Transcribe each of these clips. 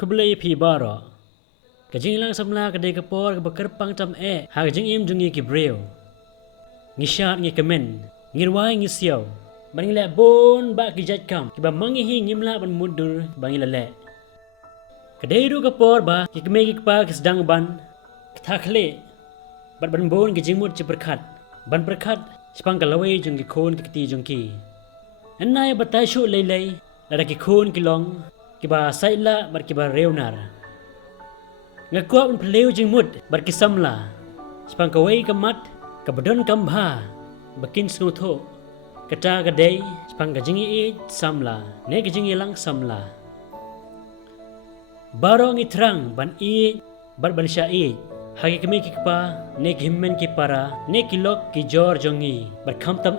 Kebelai pi bara. Kajing lang samla kadai kapor ke bekerpang tam ha kajing im jungi ki breu. Ngishat ngi kemen, ngirwai ngi siau. Bang le bon ba ki jat kam, ki ba mangi hi ngimla ban mudur bang le. Kadai ru kapor ba ki keme ki pa ki sedang ban. Kthakhle. Bat ban bon ki jingmut ci berkat. Ban berkat sepang kalawai jungi kon ki keti jungki. Enai batai syu lei lada ki kon ki long ki ba saila bar ki ba reunar. Ngakuat pun peleu jingmut bar ki samla. Sepang kawai kamat kabadon kambha bakin snutho. Kata kadai sepang kajingi samla ne kajingi lang samla. Barong itrang ban bar ban syai. Hagi kami ki pa ne himmen ki para ne kilok ki jor jongi bar kham tam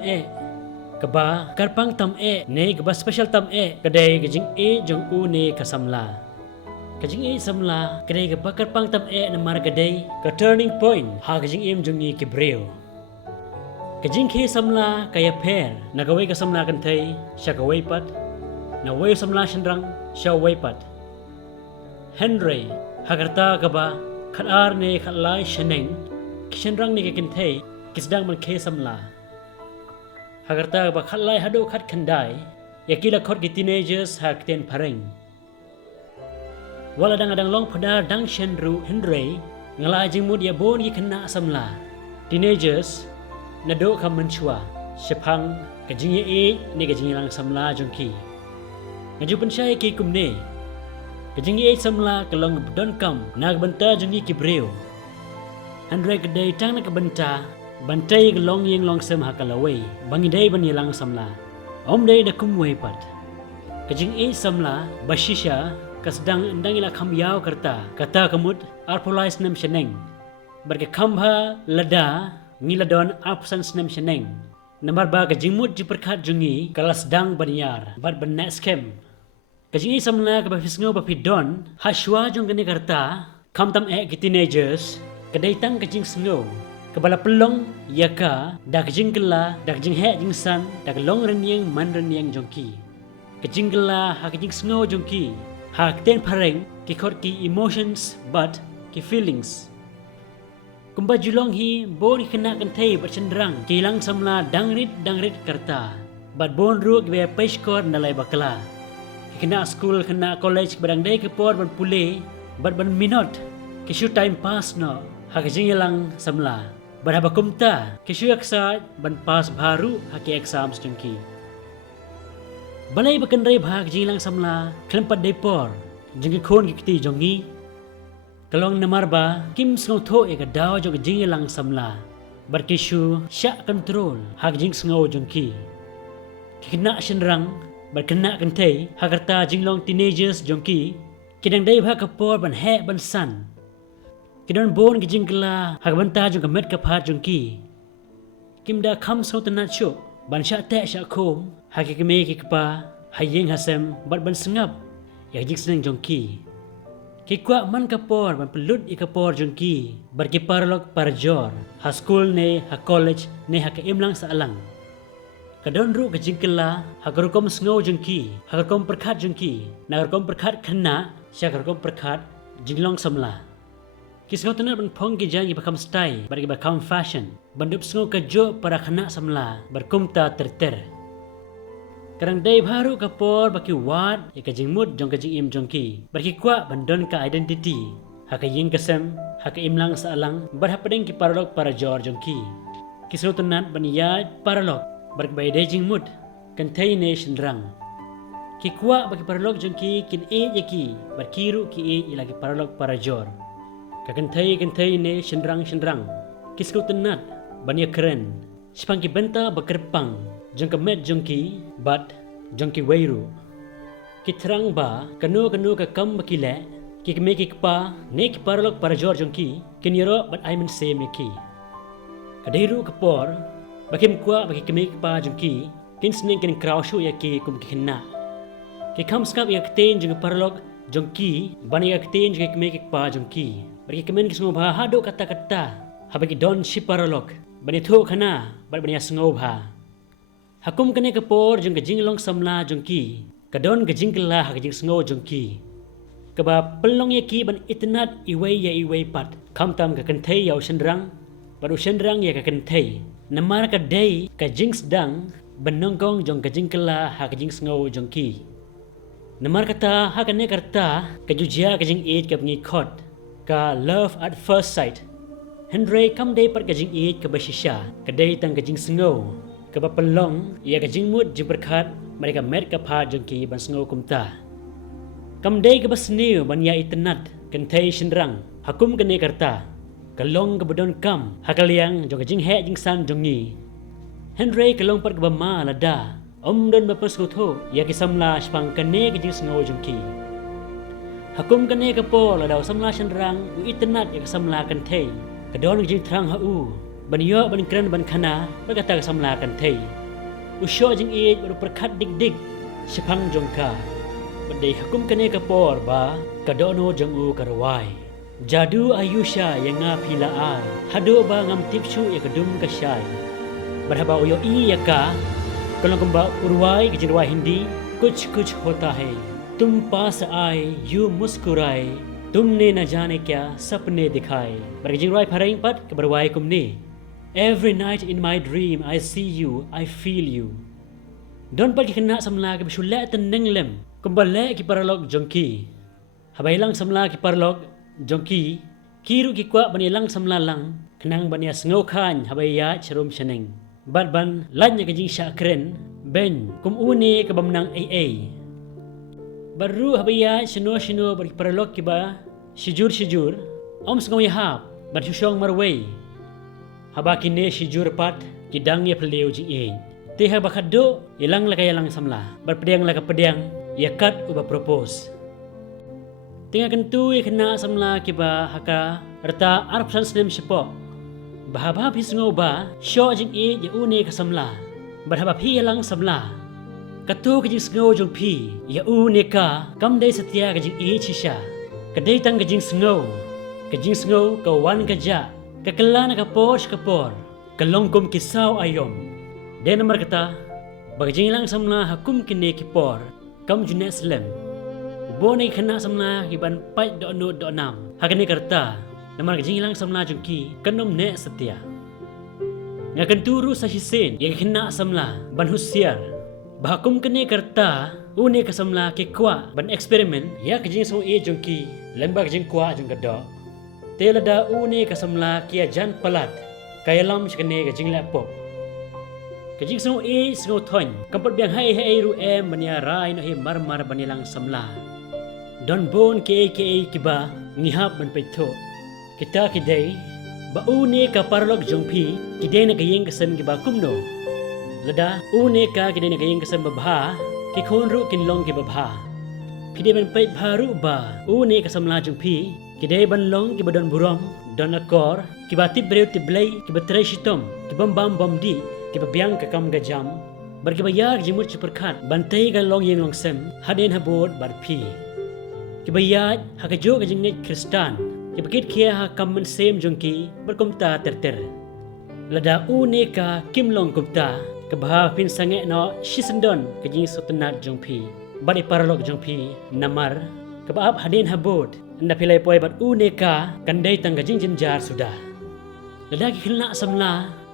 kaba karpang tam ne kaba special tam kadai kajing jong u ne kasamla. Kajing samla kadai kaba karpang tam na mar kadai ka turning point ha kajing jongi ki breu. Kajing ki samla kaya per na kawai ka samla kan thai sya kawai pat na wai samla shenrang sya wai pat. Henry hagarta kaba khatar ne khalai sheneng kishenrang ne kin thai kisdang man ke samla. Hagarta ba khalai hado khat khandai yakila khot ki teenagers hak ten pareng. Wala dang long phada dang shenru Henry ngalai jingmut ya bon ki khna samla. Teenagers nado kam menchua sepang kajing ne kajing lang samla jongki. Ngaju pensyai ki kumne kajing samla kalong don kam nag banta jongi ki breu. Andre kedai tang na kabanta bantai kalong yeng long sem hakalawai bangi dai ban yelang samla. Om dai da kumwai pat. Kajing samla bashisha kasdang endang ila kham yaw karta kata kamut arpolais nem sheneng. Barke khambha lada ngiladon absence nem sheneng. Nambar ba kajingmut jiperkat jungi kalas dang banyar bat ban next kem. Kajing samla ka bafisngo bapidon hashwa jong kani karta kam tam ki teenagers kadai tang kajing sngo kabala pelong yaka da kajing kala da kajing jing san da long renyeng man renyeng jongki. Kajing kala ha kajing sngo jongki ha ten pareng ki khot ki emotions but ki feelings. Kumba julong hi bon kena kan thai bat cendrang kilang samla dangrit karta bat bon ruak be peskor nalai bakla. Kena school kena college badang dai ke por ban pule bat ban minot ke shu time pass no ha kajing lang samla bat ha bakumta ke shu aksa ban pass baru ha ke exams jengki. Balai bakan rai bhag jing lang samla klempat dai por jengki khon ki kiti jongi. Kalong namar ba kim sngo tho ka daw jog jing lang samla bat ke shu sya control ha jing sngo jengki. Kena shenrang bat kena kan thai hagarta jinglong teenagers jongki kidang dai bha kapor ban ban san kidon bon ki jingla hagbanta jong kamet ka phat jongki kimda kham so tanat sho ban sha te sha khom hakikme ki kpa hayeng hasem bat ban sengap ya jing seneng jongki ki kwa man kapor ban pelut I kapor jongki bat ki parlok parjor ha school ne ha college ne ha ka imlang sa alang. Kadon ru kajing kala hagarukom sngo jengki hagarukom perkhat jengki nagarukom perkhat khna syagarukom perkhat jinglong samla. Kisngo tena ban phong ki jangi bakam style bagi bakam fashion bandup sngo kajo para khna samla berkumta terter. Kadang dai baru kapor baki wat ya kajing mut jong kajing im jongki bagi kwa bandon ka identity hakaying kasem hakimlang sa alang berhapadeng ki paralog para jor jongki. Kisngo tenat ban yat paralog berkebay dejing mud kan thai nation rang ki kwa bagi paralog jengki kin yaki berkiru ki ilagi paralog para jor ka kan thai nation rang kisku tenat bania keren sepang ki benta bekerpang jeng kemet jengki bat jengki weiru ki terang ba kanu ka kam bakile ki keme ki kpa ne ki paralog para jor jengki kin yero bat aimen se meki kadairu kapor bakim kwa bagi kemik pa jengki kin seneng kin kraushu ya ki kum kina ki kam skap ya kten jeng parlog jengki bani ya kten jeng kemik pa jengki bagi kemen ki sngo bha hado kata ha bagi don shi parlog bani tho khana bani ya sngo bha hakum kene kapor jeng jing long samla jengki kadon ke jing kala ha jing sngo jengki keba pelong ya ki ban itnat iwei pat kamtam ka kenthei yau sendrang baru sendrang ya ka kenthei namar ka dei ka jing sedang benongkong jong ka jingkela ha ka jing ngau jong ki namar kata ha ka ne karta ka jujia ka jing it ka ngi khot ka love at first sight Henry kam dei pat ka jing it ka basisha ka dei tang ka jing ngau ka ba pelong ya ka jing mut jing berkhat mereka met ka pha jong ki ban ngau kumta kam dei ka basniu ban ya itnat kenthei sendrang hakum ka ne karta kalong ka bodon kam hakaliang jong ka jing he jing san jong ni Henry kalong pat ka ba ma lada don ba pas ko tho ya ki samla spang ka ne ka jing ngau jong ki hakum ka ne ka po lada samla sendrang u itnat ya ka samla kenthei ka don jing trang ha u ban yo ban kran ban khana ba ka ta ka samla kenthei u sho jing e ru perkhat dik dik sepang jong ka Badai hakum kene kapor ba kadono jang u karwai jadu ayusha yang ngapila ai hado ba ngam tipsu ya kadum kasyai berhaba uyo i yaka kalau kemba urwai kejirwa hindi kuch hota hai tum paas आए यूं मुस्कुराए तुमने न जाने क्या सपने दिखाए berjingrai pharing pat keberwai kumni every night in my dream I see you I feel you don pat kena samla ke bisulat teneng lem kembali ki paralog jongki habailang samla ki paralog jongki kiru ki kwa banilang samla lang kenang bania sngau khan habaya cherum cheneng ban lanya ke jing syakren ben kum une ke bamnang aa baru habaya shino bari paralog ki ba shijur om sngau yahap ban syong marwei habakine shijur pat kidang ya pleu jing e teha bakado ilang lakayalang samla berpediang laka pediang yakat uba propose tinga kentu ikna samla kiba haka rata arpsan snem sipo bahaba pisngo ba sho jing e ya une ka samla bahaba phi yalang samla katu ka jing sngo jong phi ya une ka kam dei setia ka jing e chisha ka dei tang ka jing sngo ka wan ka ja ka kelana ka posh ka por ka longkom kisau ayom den nomor kata bagajing lang samla hakum kine ki por kam junes lem bone khana samla hiban pai do no do nam hakane karta namar gajing lang samla jungki kanom ne setia ngakan turu sa hisen ya khana samla ban husiar bahakum kene karta une ka samla ki kwa ban experiment ya gajing so e jungki lemba gajing kwa jung gado telada une ka samla kia jan palat kayalam chkane gajing lapop kajing sung e sung thon kampat biang hai ru em bania rai no he mar banilang samla don bon ke kiba ngihap ban petho kita kidai ba une ka parlok jongpi kidai na kayeng kasam kiba kumno lada une ka kidai na kayeng kasam babha ki khon ru kinlong ki babha pide ban pet bharu ba une ka samla jongpi kidai ban long ki badon burom don akor kiba tibreu tiblei kiba treshitom kibam bam di kiba biang ka kam gajam bar kiba yar jimur chiperkhat bantai ga long yeng long sem haden habot bar phi kiba yat ha ka jo ga jinget kristan kiba kit khia ha kam man sem jongki bar kumta ter lada une ka kim long kumta ka bha pin sange no shisendon ka jing sotenat jongphi bar iparalok jongphi namar ka ba haden habot anda pilai poi bar une ka kandai tang ga jing jinjar sudah lada ki khilna samla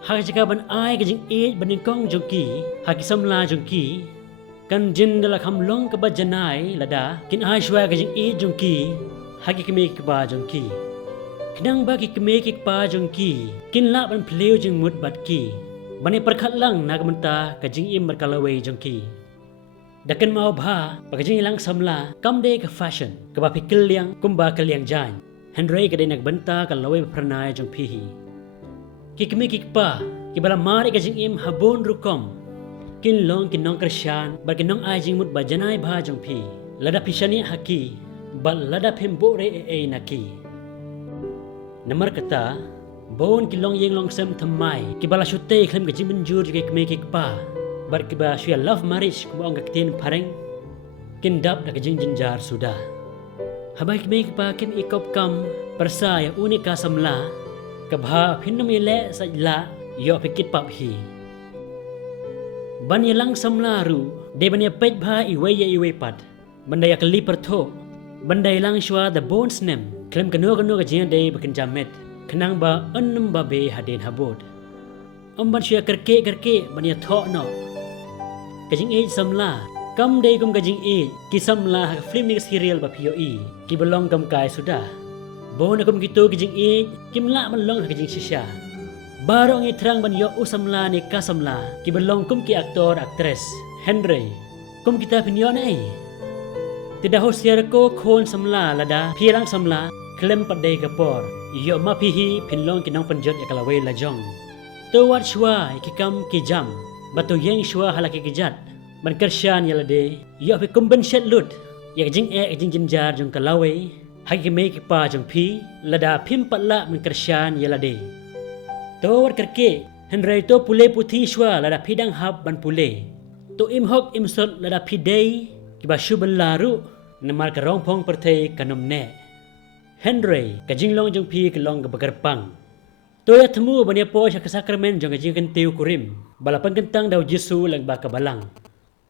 hak jika ban ai ke jing e ban kong jongki hak samla jongki kan jin dala kham long ka ba janai lada kin ai shwa ke jing e jongki hak ki me ki ba jongki kinang ba ki me ki pa jongki kin la ban pleu jing mut bat ki bani perkhat lang na kamenta ka jing im berkalawe jongki dakan mau bha pa jing lang samla kam de ka fashion ka ba pikil liang kumba kaliang jan Henry ka de nak benta ka lawe pranai jongpi hi kikme kikpa kibala mari ka jing im habon rukom kin long kin nong krisyan bar kin nong ai jing mut ba janai bha jong phi lada pishani haki bal lada phim bo re e naki namar kata bon kin long yeng long sem thamai kibala shute khlem ka jing menjur kikme kikpa bar kiba shia love marriage ko ang kaktin phareng kin dap da ka jing jinjar sudah habai kme kikpa kin ikop kam persa ya unika samla kabha phinnam ile sajla yo pikit pap hi ban yelang samla ru de ban pej bha iwe pat bandaya kali pertho Bandai lang shwa the bones nem. Klem kano ka jian day bakin jamet. Kenang ba enam ba be haden habot. Ban shwa kerke bania thok no. Kajing age samla. Kam day kum kajing age. Ki samla film ni serial ba pio i. Ki belong kam kai sudah. Bon akum gitu kajing age. Kim la belong kajing shisha. Barong i terang ban yo usamla ni kasamla. Ki belong kum ki aktor aktris. Henry. Kum kita pinyo na ai. Tidak hosiar ko kon samla lada pirang samla klem padai kapor yo mapihi pinlong kinang panjot yakalaway lajong to wat shwa ikikam kijam batu yeng shwa halaki kijat ban kersyan yalade yo pe kumben shet lut yak jing jinjar jong kalaway hagi me ki pa jong pi lada pim patla ban kersyan yalade to wat kerke henry to pule puthi shwa lada pidang hab ban pule to imhok imsot lada pidei kiba shuban laru namar karong pong pertei kanom ne Henry kajinglong jong pi kelong ke bagarpang toya temu bania po sa sakramen jong kajing kentiu kurim balapan kentang daw Jesu lang ba kabalang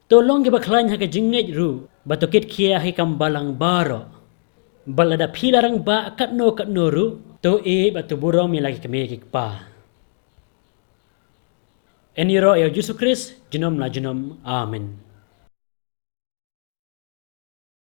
tolong ke baklan ha kajinget ru batokit kia hi kambalang baro balada pilarang ba katno ru to e batu burom yang lagi kami kikpa eniro ya Yesus Kristus jinom la jinom amen.